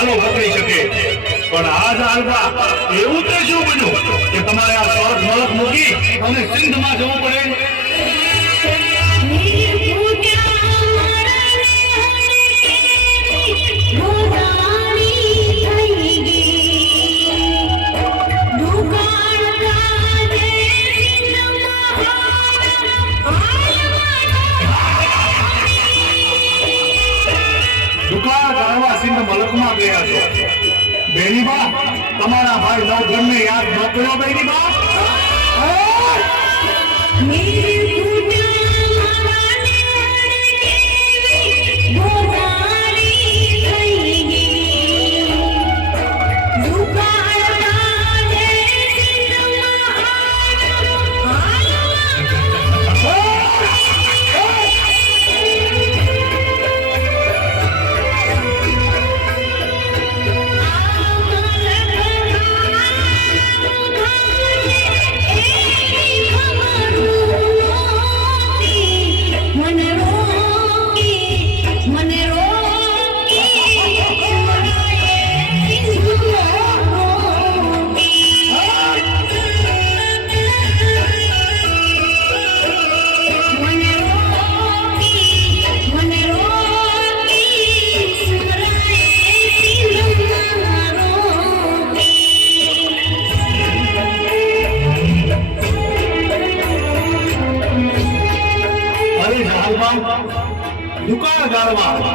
ભાલો પકડી શકે, પણ આજ હાલવા એવું તે શું બન્યું કે તમારે આ સ્વર્ગ મલક મૂકી અને સિંધમાં જવું પડે? મલકમાં ગયા છો બેની બા, તમારા ભાઈ નવઘરને યાદ ન કર્યો બેની બા? દુકાળ ગાળવા